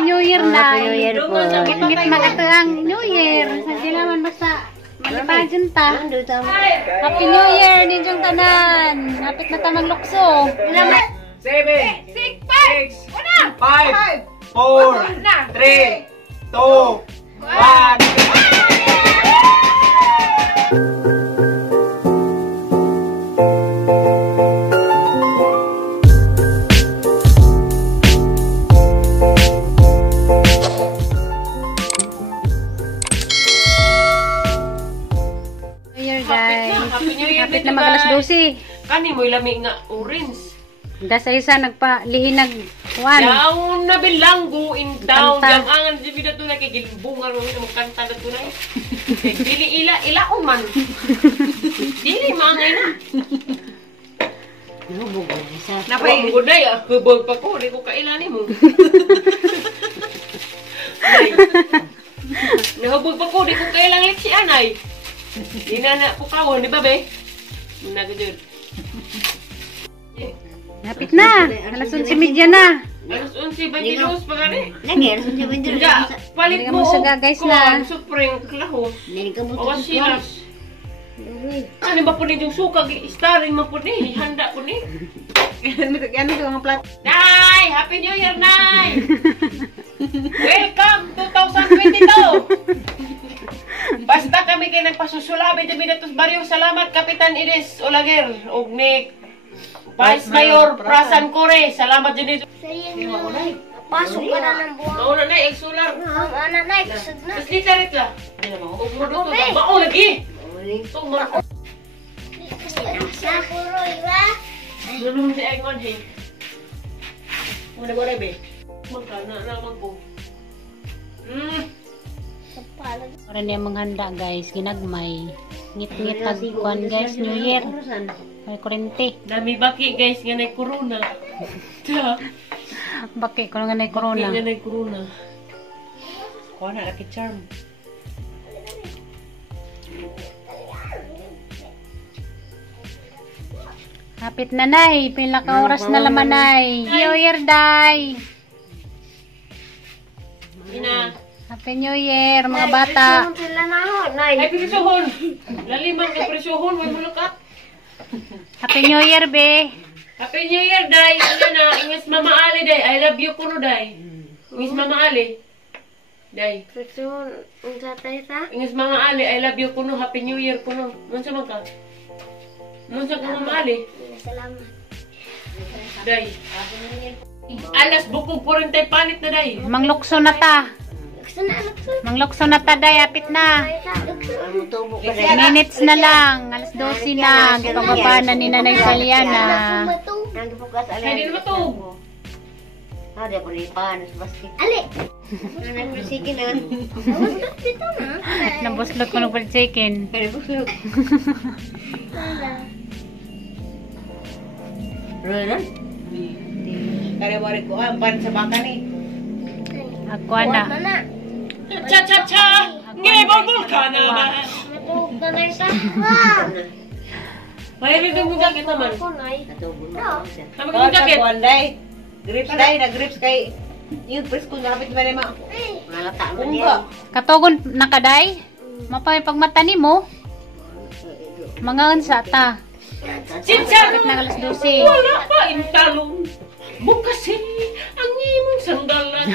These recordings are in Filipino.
New Year na. Happy New Year po. Ngit magato ang New Year. Sa naman basta malipajun ta. Happy New Year ninyong tanan. Hapit na tamang lukso. 7, 6, 5, 4, 3, 2, 1. Hapit na magalas 12. Kani mo ilami nga orange. Dasa isa nagpalihinag one. Yaw na bilanggo in town. Kanta. Yang angan di bida tunay kay gilbungan mo ina magkanta na tunay. Dili ila man. Dili mangay na. Napay guday ah, kubog pa ko, di ko kailani mo. Nahubog pa ko, di ko kailang liksi anay. Di na na po kawon, di ba be? Nagajud. Hapit na. Alas 11:30 na. Alas 11:22 pa gani. Lagi, alas 11:22. Nga, palit Hindi mo. ka masaga, guys, na. Supreme klaho. Hindi ka mo Awas silas. Ano ba po ni yung suka? Starring mo po ni. Handa po ni. Ano ito mga plat? Nay! Happy New Year, Nay! Welcome 2022! Basta kami kayo nagpasusulabi dyan minatos baryo. Salamat, Kapitan Iris Olaguer. Og ni Vice Mayor Prasan Core. Salamat dyan dito. Pasok ka na ng buwan. Mauna na, exular. Ang anak na, kusog na. Tapos literit ka. Og mo dito. Mao lagi! So, mo. Sa puro, iba? Nulong si Egon, hey. Muna ba be? Magkana naman ko. Para niya manghanda guys. Ginagmay. Ngit-ngit tagkuhan guys. New Year. May kurente. Dami baki guys, nga na corona. Baki ko nga na corona. Nga na corona. Kuha na, laki charm. Hapit na nay. Pila ka oras na laman nay. New Year day. Ina. Happy New Year mga bata. Sila na ho, nay. Ay, presyuhon. Laliman ka presyuhon. May mulukat. Happy New Year be. Happy New Year, Day. Ano na, ingis Mama Ali, Day. I love you, kuno, Day. Ingis Mama Ali. Day. Pagsuhon, ang tatay ta. Ingis Mama Ali, I love you, kuno. Happy New Year, kuno. Munsa man ka? Munsa ka Mama Ali? Salamat. Day. Alas bukong purintay palit na, Day. Manglukso na ta. Gusto na, gusto. Manglukso na ta day. Hapit na. Minutes na lang. Alas 12 na. Gipababa na ni Nanay Saliana. Ay, di naman to. Ada po rin panos basket. Ali! Sige na. Gusto dito na. Nabuslot ko ng fried chicken. Ronan? Kaya mo rin ko, pan sa baka ni. Ako na. Mana? Cha-cha-cha! Ngibol ka naman! Matulog na na isa. Wow! May rin yung jacket naman. Ako, nay. Katubon mo siya. Kami yung jacket. Day. Grips day, na-grips kay yung presko napit ba naman. Malata mo Kung niya. ka. Katugon na kaday. Mapay pagmata ni mo. Mga unsa ta. Sinsa! Hapit na alas 12. Wala pa intalong. Bukasin ang imong sangdalan.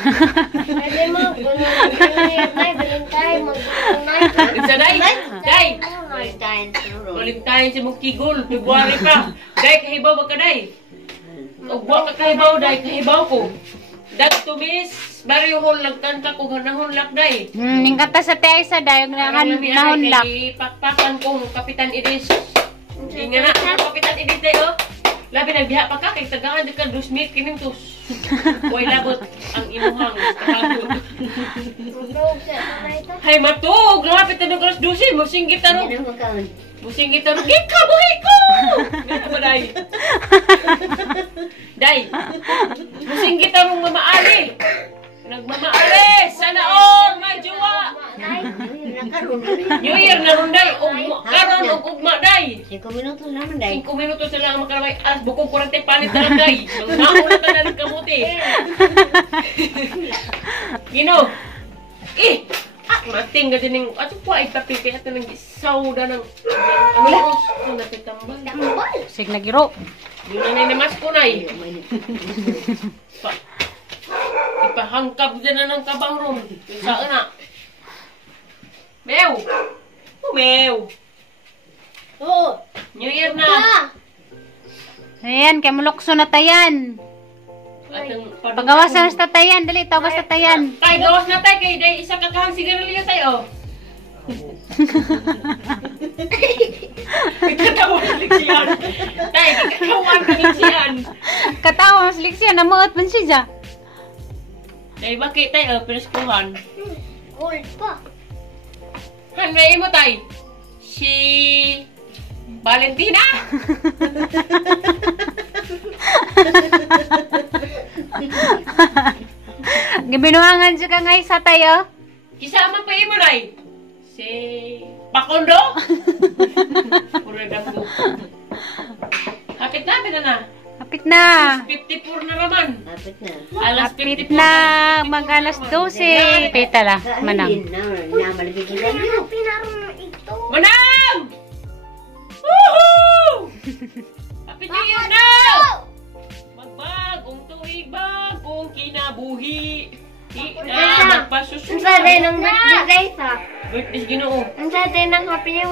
Pwede mo, nay, balintay, mag-unay. Isa, Day! Day! Valentine's siguro. Valentine si mong kigol, February pa. Day, kahibaw ba ka, Day? Ugwa ka kahibaw, Day, kahibaw ko. Dag tumis, Barrio Hall, nagkanta ko, nahunlak, Day. Ning kata sa te isa day nahunlak. Pakpakan ko, Kapitan Idris. Hindi nga na, Kapitan Idris, Day, oh. Labi nagbiha pa ka, kay tagaan di ka 2,000 kinintos. Huwag labot ang inuhang. Matulog sa nanay ta. Hay matug! Lapit na ng alas 12, musinggit na ro. Ano magkaon? Musinggit na ro. Gika, buhay ko! Gana ba, Day? Day! Musinggit na rong mamaali. Nagmamaali! Sana all may jowa! New Year na ron, Day. Karon og ugma, Day. 5 minutos naman, Day. 5 minutos na lang makaramay. Alas bukong 40 palit na lang, Day. Nang nauna ka na rin kamuti. Gino. Mating ka din yung, ato po ay tapiti at nang isaw da ng, ano ko natitambal. Sig nagiro. Yun na namas ko na eh. Ipahangkap din na ng kabang room. Saan na? Mew! Mew! Oh, New Year na! Ayan, kay mulokso na tayan. Pagawasan sa tatayan, dali, tawas sa tatayan. Tay, gawas na tay, kay day isa kakahang sigarilyo tayo. Ikatawa ng liksiyan. Tay, ikatawa ng liksiyan. Katawa mas liksyan, namuot man siya. Tay, bakit tay, piniskuhan? gold pa. Hanay mo tay. Si Valentina. Gibinuangan siya ka nga isa tayo. Kisama pa mo nay. Si Pakondo. Puro damgo. Kapit na na. Hapit na. 54 na naman. Lapit na. Alas Hapit 54 na. Mag-alas 12. Petala, manang. Namalagay ko lang yun. Pinarong ito. Manang! Woohoo! Happy New Year na! Magbagong tuig, bagong kinabuhi. Magpasusunod. Ang saday ng birthday sa. Birthday Ginoo. Ang saday ng Happy New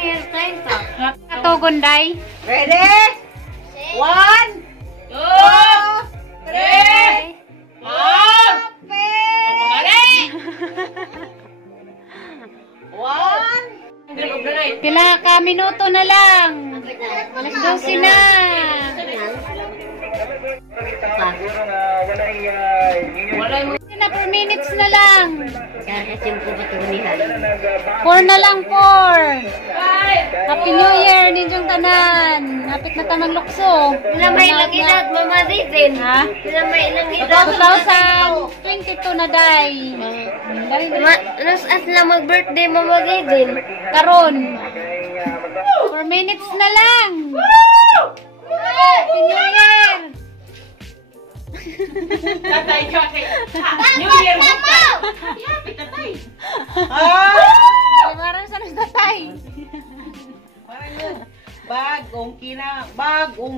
Year tayo sa. Katugon, day. Ready? 1, 2, 2, 3, 4! Papakali! 1. Ganun na night. Pila ka minuto na lang. Alas 12 na. Wala mo. Na 4 minutes na lang. Kaya simpo ba ito nihan? 4 na lang, 4. Bye! Happy New Year ninyong tanan. Hapit na tamang lukso. Wala may ilang edad, Mama Dizin. Ha? Wala may ilang edad. 2022 na, day. Dali, dali. As na mag-birthday, Mama Dizin. Karon. 4 minutes na lang. Happy New Year. Tatay ka kay... New Year mo ka! Happy tatay! Parang sa tatay. Bagong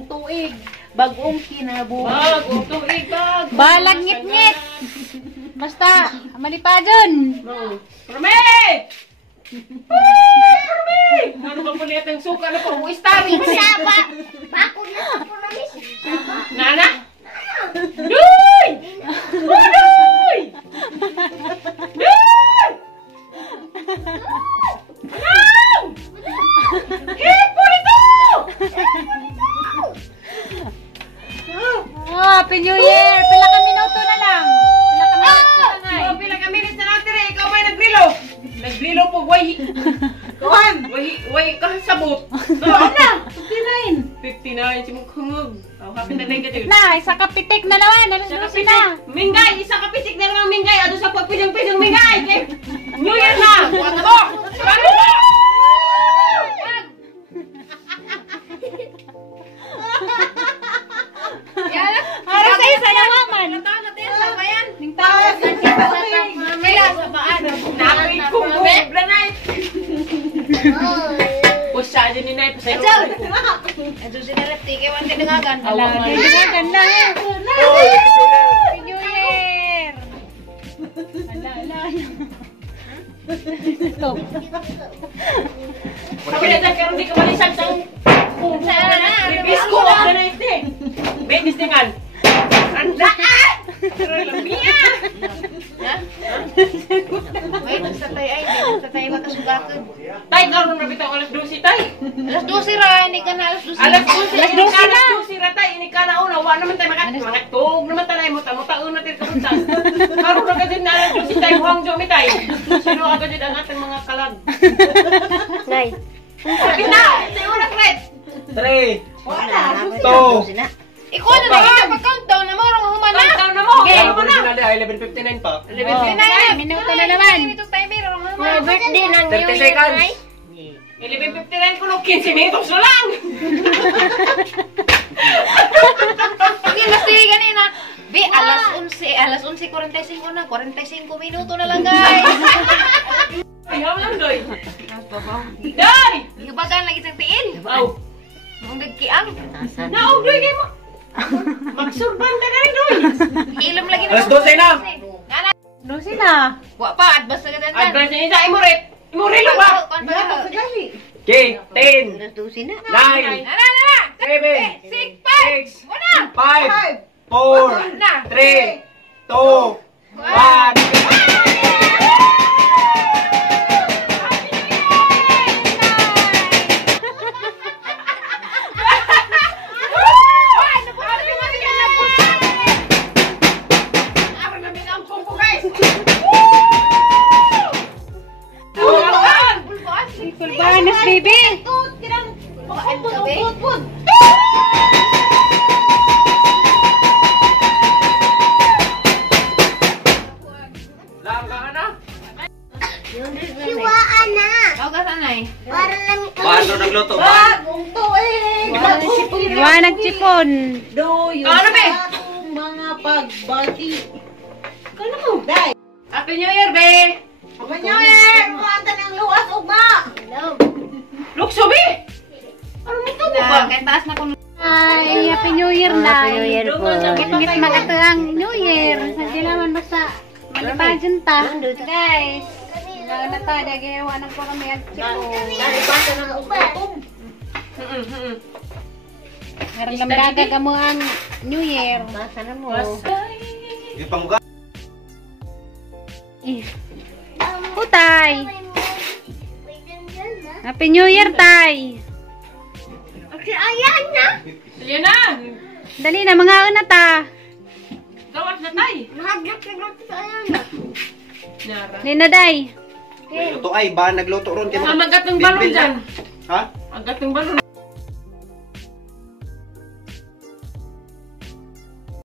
tuig, bagong kinabuhi. Bagong tuig, bagong... Balag ngit-ngit. Basta, malipadyon. Permit! Permit! Ano ba po niyat ang suka na po? Istari! Saba! Bako na ako na miss. Nana? Duy! Duy! Duy! Manang! Hipo nito! Oh, Happy New Year. Pila ka minuto na lang. Pila ka minuto na lang. ay. Oh, pila ka minutes na natin eh. Ikaw may nagrilo. Nagrilo po, way. Kuhan! Way kasabot. Oo na! 59! 59, si mong kungog. Oh, happy na ka dito. Na, isa ka pitik na naman. Alas 12 na. Mingay! Isa ka pitik na lang mingay! Ano sa pagpidang-pidang mingay! New Year na! Ano mo? Ano mo? Para sa isa naman. Ning tawas. Nakawit ko mo! Blanay! Pusa dyan ni Nay. Pasay mo. Ala, dinagan na. Happy New Year. Ala. Stop. Sabi na dyan, karoon di ka malisag sa Bisko! Blanay ito eh! Betis tingan! Andaan! Pero lamia! Tay, karoon na bitang alas 12, tay! Alas 12 ra, ini ka na. Alas 12 ra, tay, ini ka na una. Wa naman tayo mga tog naman tayo mo. Taon na tayo kamunta. Karoon na ka din na alas 12, tay. Huwang jomi, tay. Sino agad din ang ating mga kalag? Nay. Sabi na! Sa'yo na, Fred! 3, Wala. 2, Ikaw na tayo pag-countdown na mo. Rong humana. Countdown na mo! Okay. Ano mo na? 11:59 pa. 11:59. Minuto na naman. May birthday ng 30 New Year, seconds. Nay. 11:59 ko no, 15 minutos na lang! Hindi, mas ganina. Be, alas 11, alas 11:45 na. 45 minuto na lang, guys. Ayaw lang, Doy. Doy! Ibagan lagi sa tiil. Aw. Ang gagkiang. Naog, Doy, kayo mo. Magsurban ka na rin, Doy. Ilom lagi Alas 12 na. Nana, No sila. wa pa. Advance na ganyan. Advance niya sa imurit. Imurit lang ba? Okay, 10, Alas 12 na. 9, Nana, nana. 7, 6, 5. 6, Wala. 5, 4, Na. 3, 2, 1. Kulbanas, baby. Siwaan na. Ikaw ka sanay. Para lang Paano nagluto ba? Iwanag chipon. Doyo Ano, be? sa atong mga pagbati. Kano mo? Day. Happy New Year, be! Manyoyer! Kuwanta ng luwas ugma! Lukso, be! Ano nito mo ba? Kaya taas na kung... Ay, Happy New Year na. Happy New Year po. Ngit-ngit mag-ato ang New Year. Sa kailangan basta mag-pageant ta. Guys, kailangan na ta. Dagayawa na po kami at chipon. Basta ng ugma. Meron kami dagaga mo ang New Year. Basa na mo. Yung pangga. Utay! Happy New Year, Tay! ayan na. Sige na! Dali na, mga una ta. Gawas na tayo! Mahagap sa ayan na. Nara. Nina, Day. Nagluto ay ba? Nagluto ron. Ang magatong balon dyan. Ha? Ang gatong balon.